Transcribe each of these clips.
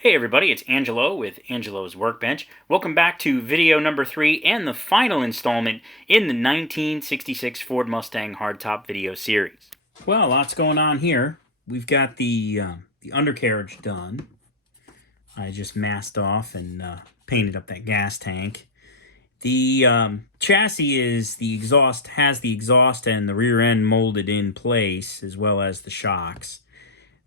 Hey everybody, it's Angelo with Angelo's Workbench. Welcome back to video number 3 and the final installment in the 1966 Ford Mustang Hardtop video series. Well, lots going on here. We've got the undercarriage done. I just masked off and painted up that gas tank. The chassis has the exhaust and the rear end molded in place, as well as the shocks.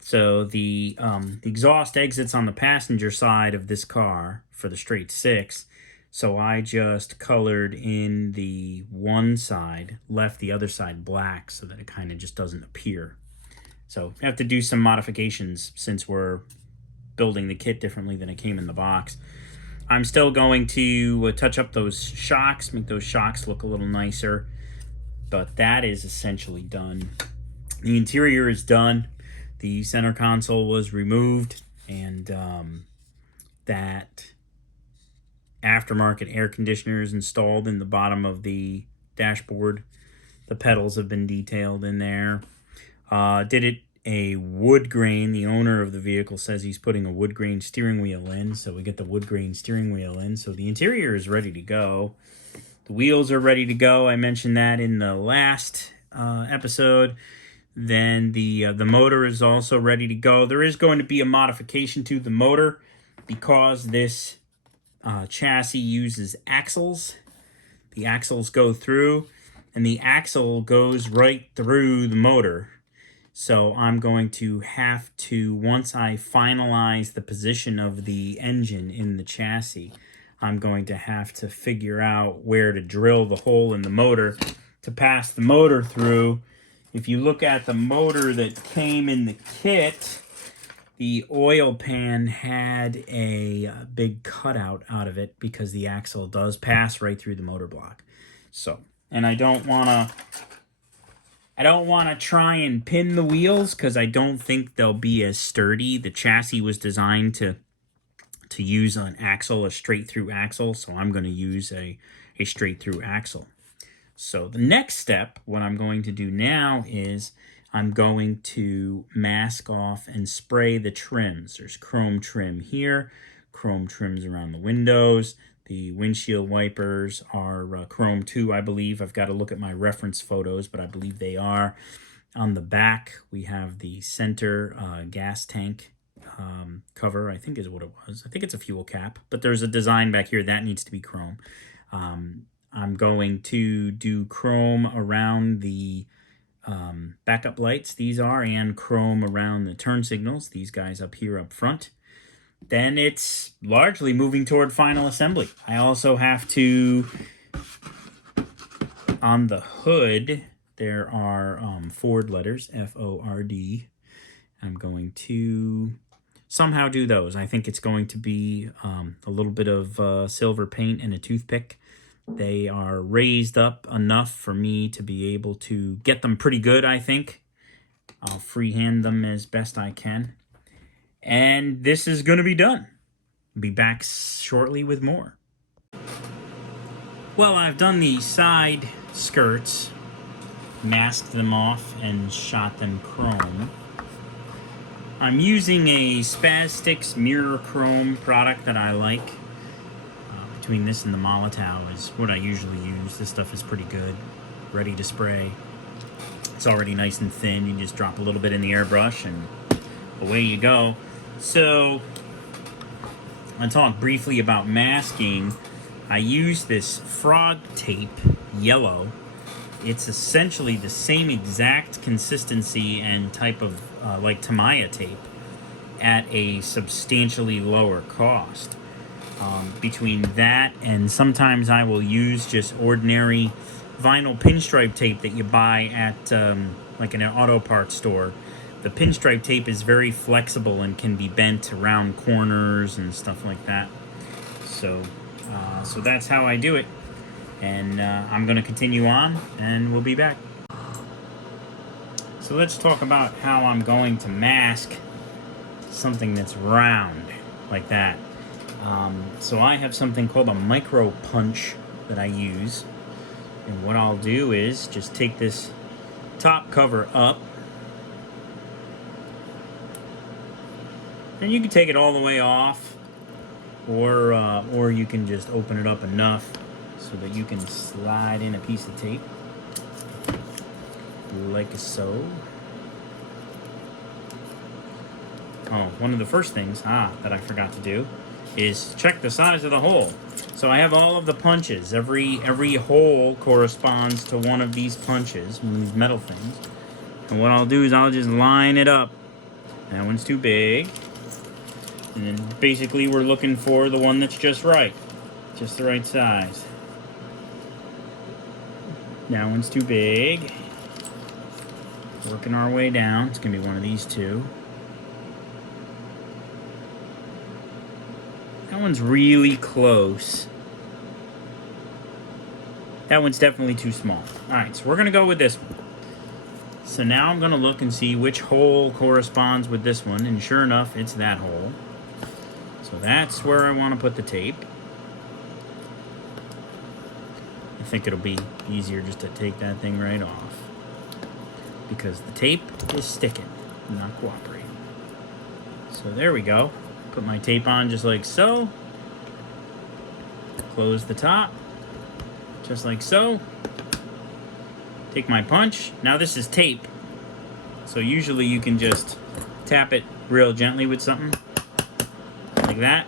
So the exhaust exits on the passenger side of this car for the straight six. So I just colored in the one side, left the other side black so that it kind of just doesn't appear. So I have to do some modifications since we're building the kit differently than it came in the box. I'm still going to touch up those shocks, make those shocks look a little nicer, but that is essentially done. The interior is done. The center console was removed, and that aftermarket air conditioner is installed in the bottom of the dashboard. The pedals have been detailed in there. Did it a wood grain. The owner of the vehicle says he's putting a wood grain steering wheel in, so we get the wood grain steering wheel in. So the interior is ready to go. The wheels are ready to go. I mentioned that in the last episode. Then the motor is also ready to go. There is going to be a modification to the motor because this chassis uses axles. The axles go through, and the axle goes right through the motor. So I'm going to have to, once I finalize the position of the engine in the chassis, I'm going to have to figure out where to drill the hole in the motor to pass the motor through. If you look at the motor that came in the kit, the oil pan had a big cutout out of it because the axle does pass right through the motor block. So, and I don't want to try and pin the wheels because I don't think they'll be as sturdy. The chassis was designed to use an axle, a straight through axle, so I'm going to use a straight through axle. So the next step, what I'm going to do now is I'm going to mask off and spray the trims. There's chrome trim here, chrome trims around the windows. The windshield wipers are chrome too, I believe. I've got to look at my reference photos, but I believe they are. On the back, we have the center gas tank cover, I think is what it was. I think it's a fuel cap, but there's a design back here that needs to be chrome. I'm going to do chrome around the backup lights, these are, and chrome around the turn signals, these guys up here up front. Then it's largely moving toward final assembly. I also have to, on the hood, there are Ford letters, F-O-R-D. I'm going to somehow do those. I think it's going to be a little bit of silver paint and a toothpick. They are raised up enough for me to be able to get them pretty good, I think. I'll freehand them as best I can. And this is going to be done. I'll be back shortly with more. Well, I've done the side skirts, masked them off, and shot them chrome. I'm using a Spazstics mirror chrome product that I like. Between this and the Molotov is what I usually use. This stuff is pretty good, ready to spray. It's already nice and thin. You just drop a little bit in the airbrush and away you go. So I'll talk briefly about masking. I use this frog tape, yellow. It's essentially the same exact consistency and type of like Tamiya tape at a substantially lower cost. Between that and sometimes I will use just ordinary vinyl pinstripe tape that you buy at like an auto parts store. The pinstripe tape is very flexible and can be bent around corners and stuff like that. So that's how I do it. And I'm going to continue on and we'll be back. So let's talk about how I'm going to mask something that's round like that. So I have something called a micro punch that I use, and what I'll do is just take this top cover up And you can take it all the way off, or you can just open it up enough so that you can slide in a piece of tape, like so. Oh, one of the first things that I forgot to do is check the size of the hole. So I have all of the punches. Every hole corresponds to one of these punches, one of these metal things. And what I'll do is I'll just line it up. That one's too big. And then basically we're looking for the one that's just right. Just the right size. That one's too big. Working our way down. It's going to be one of these two. That one's really close. That one's definitely too small. Alright, so we're going to go with this one. So now I'm going to look and see which hole corresponds with this one. And sure enough, it's that hole. So that's where I want to put the tape. I think it'll be easier just to take that thing right off, because the tape is sticking, not cooperating. So there we go. Put my tape on just like so. Close the top, just like so. Take my punch. Now this is tape, so usually you can just tap it real gently with something, like that.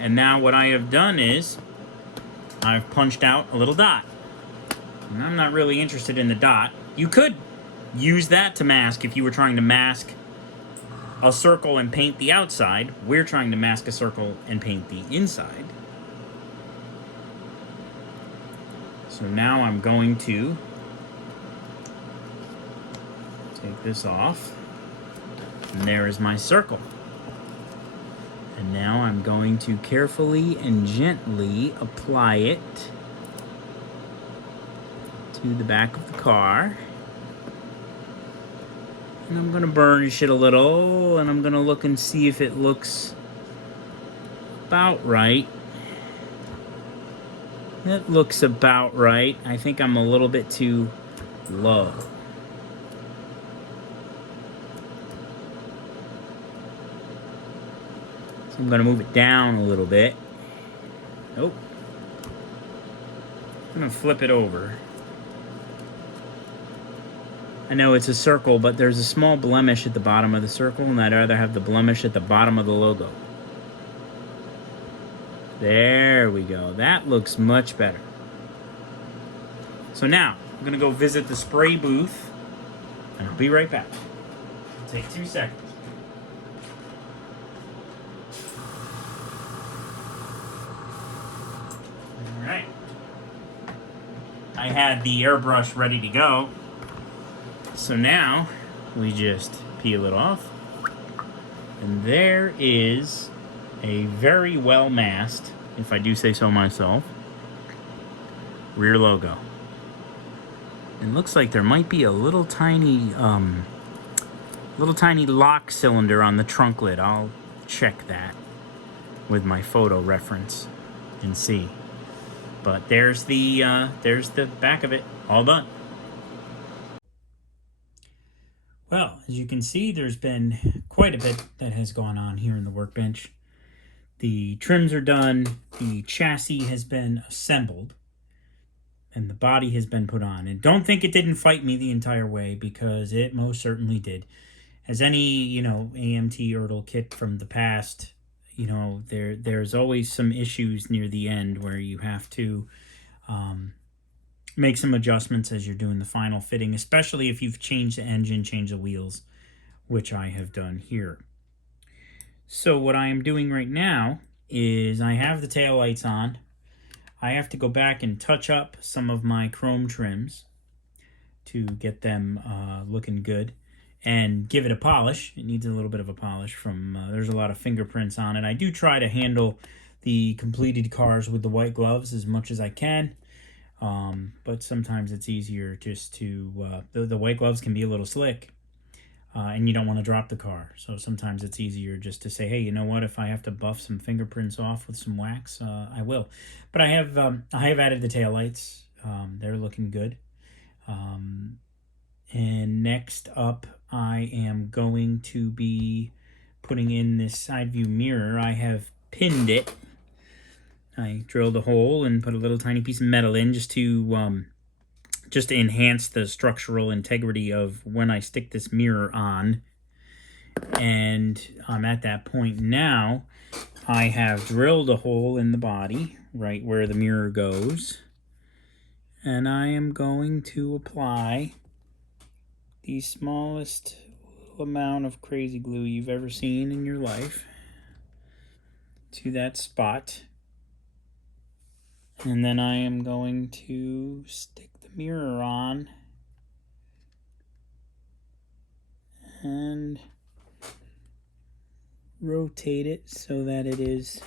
And now what I have done is I've punched out a little dot. And I'm not really interested in the dot. You could use that to mask if you were trying to mask a circle and paint the outside. We're trying to mask a circle and paint the inside. So now I'm going to take this off. And there is my circle. And now I'm going to carefully and gently apply it to the back of the car. And I'm going to burnish it a little, and I'm going to look and see if it looks about right. It looks about right. I think I'm a little bit too low. So I'm going to move it down a little bit. Nope. I'm going to flip it over. I know it's a circle, but there's a small blemish at the bottom of the circle, and I'd rather have the blemish at the bottom of the logo. There we go. That looks much better. So now, I'm going to go visit the spray booth, and I'll be right back. It'll take 2 seconds. All right. I had the airbrush ready to go. So now, we just peel it off, and there is a very well masked, if I do say so myself, rear logo. It looks like there might be a little tiny lock cylinder on the trunk lid. I'll check that with my photo reference and see. But there's the back of it, all done. Well, as you can see, there's been quite a bit that has gone on here in the workbench. The trims are done, the chassis has been assembled, and the body has been put on. And don't think it didn't fight me the entire way, because it most certainly did. As any, AMT Ertl kit from the past, there's always some issues near the end where you have to make some adjustments as you're doing the final fitting, especially if you've changed the engine, changed the wheels, which I have done here. So what I am doing right now is I have the taillights on. I have to go back and touch up some of my chrome trims to get them looking good and give it a polish. It needs a little bit of a polish from, there's a lot of fingerprints on it. I do try to handle the completed cars with the white gloves as much as I can. But sometimes it's easier just to, the white gloves can be a little slick, and you don't want to drop the car. So sometimes it's easier just to say, hey, you know what, if I have to buff some fingerprints off with some wax, I will. But I have added the taillights. They're looking good. And next up, I am going to be putting in this side view mirror, I have pinned it. I drilled a hole and put a little tiny piece of metal in just to enhance the structural integrity of when I stick this mirror on. And I'm at that point now. I have drilled a hole in the body right where the mirror goes, and I am going to apply the smallest little amount of crazy glue you've ever seen in your life to that spot. And then I am going to stick the mirror on and rotate it so that it is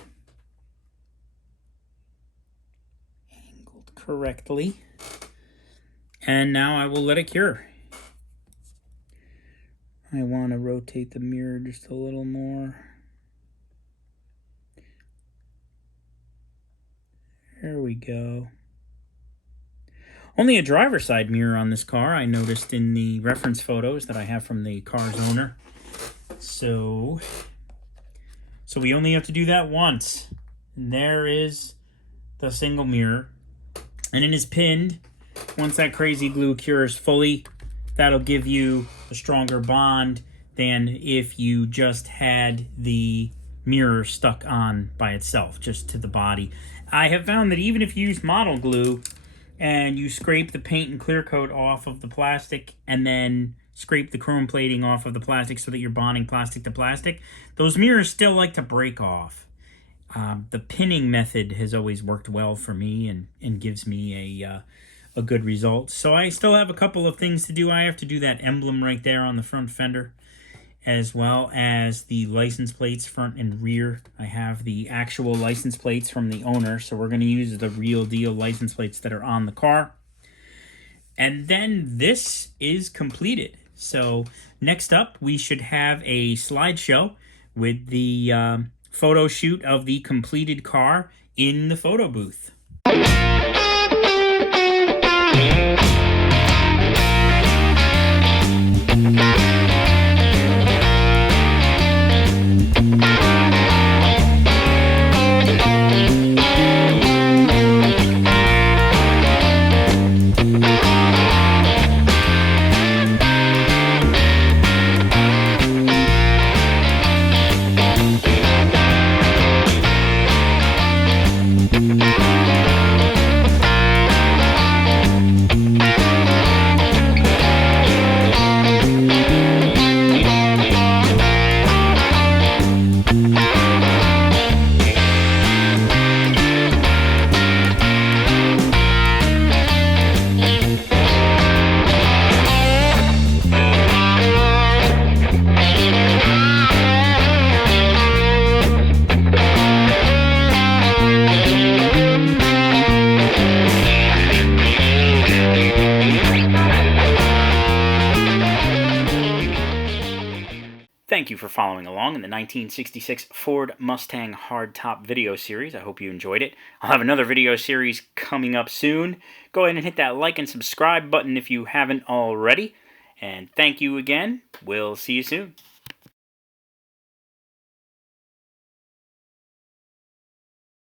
angled correctly. And now I will let it cure. I want to rotate the mirror just a little more. There we go. Only a driver's side mirror on this car, I noticed in the reference photos that I have from the car's owner. So we only have to do that once. And there is the single mirror. And it is pinned. Once that crazy glue cures fully, that'll give you a stronger bond than if you just had the mirror stuck on by itself, just to the body. I have found that even if you use model glue and you scrape the paint and clear coat off of the plastic and then scrape the chrome plating off of the plastic so that you're bonding plastic to plastic, those mirrors still like to break off. The pinning method has always worked well for me and gives me a good result. So I still have a couple of things to do. I have to do that emblem right there on the front fender, as well as the license plates front and rear. I have the actual license plates from the owner, so we're going to use the real deal license plates that are on the car. And then this is completed. So next up, we should have a slideshow with the photo shoot of the completed car in the photo booth. Thank you for following along in the 1966 Ford Mustang Hardtop video series. I hope you enjoyed it. I'll have another video series coming up soon. Go ahead and hit that like and subscribe button if you haven't already. And thank you again. We'll see you soon.